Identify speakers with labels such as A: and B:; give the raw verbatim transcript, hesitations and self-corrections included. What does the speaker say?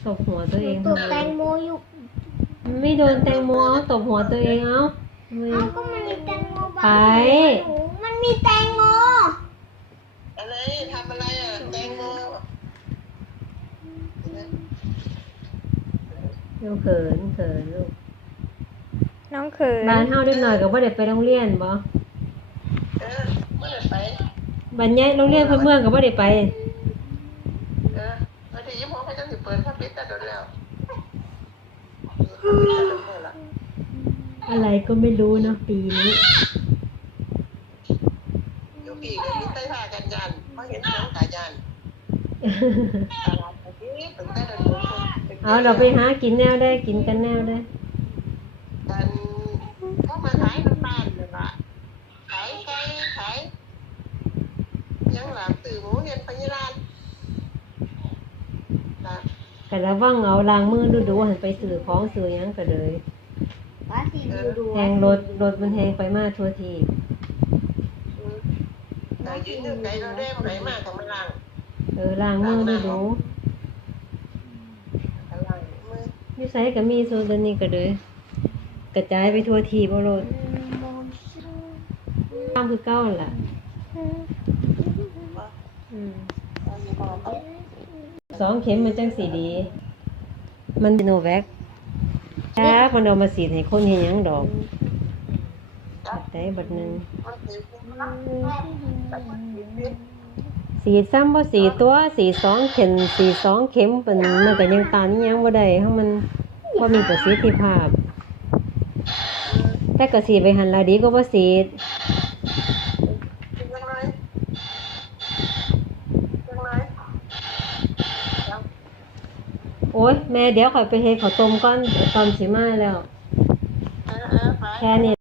A: ตบหัวตัวเอง
B: ต
A: ทำ
B: บ
A: ไม
B: แตงโมอยู่
A: ไม่โดนแตงโมเอาตบหัวตัวเองเอาไม่
B: เอ้าก็มันมีแตงโมบาง
A: ไป
B: หนูมันมีแตงโม
C: อะไรทำอะไรอ่ะแตงโม
A: ลูกเขินเขินลูก
D: น้องเขิน
A: บ้านเฮาเด็กหน่อยก็บ่ได้ไปโรงเรียนบ่
C: เออเมื่อไหร่ไป
A: บ้านใหญ่โรงเรียนเพิ่นเมืองก็บ่ได้ไป
C: เออวันที่ยี่สิบหกเขาจะสิเปิดคาปิดแต่โดนแล้ว
A: อะไรก็ไม่รู้เนาะปีนี้
C: อยู่ปีเลยมีใต้ผ้ากันยันเพราะเห็นน้องขายันอะไรแบบนี้ตั้งแต่โดน
A: เอาเราไปหากินแนวได้กินกันแนวได้
C: กันเขามาขายน้ำตาลเลยล่ะขายไก่ขายยังหลังตื่นหมูเห็นพญานนะ
A: ก็ระวังเอาล้างมือดูๆหันไปซื้อของซื้อหยังก็เลย
B: ว่าสีดูดู
A: แฮงรถรถมันแฮงไปมาทั่วที
C: แต่ยืนอยู่ไกลเราได้ไหนมากของมันลัง
A: เออล้างมือดู
C: อะไรมือ
A: ๆอยู่ไสก็มีโซนนี้ก็เลย กระจายไปทั่วทีบ่รถตามคือเก่านั่นล่ะอืมสองเข็มมันจังสีดี มันซิโนแวคจ้ามันเอามาฉีดให้คนเฮ็ดหยังดอกบัดใดบัดหนึง
C: มันคือ
A: สีดซ้ำบ่สีดตัวสีดสองเข็มสีดสองเข็มเป็นมันก็ยังตันยังบ่ได้เพราะมันบ่มีประสิทธิภาพ แต่ก็สีดไปหันละดีก็บ่สีด
C: ยังไงยังไง
A: โอ๊ยแม่เดี๋ยวข่อยไปเฮ็ดข้าวต้มก่อนตอนสิมาแล้ว
C: เออเออไป
A: แค่นี้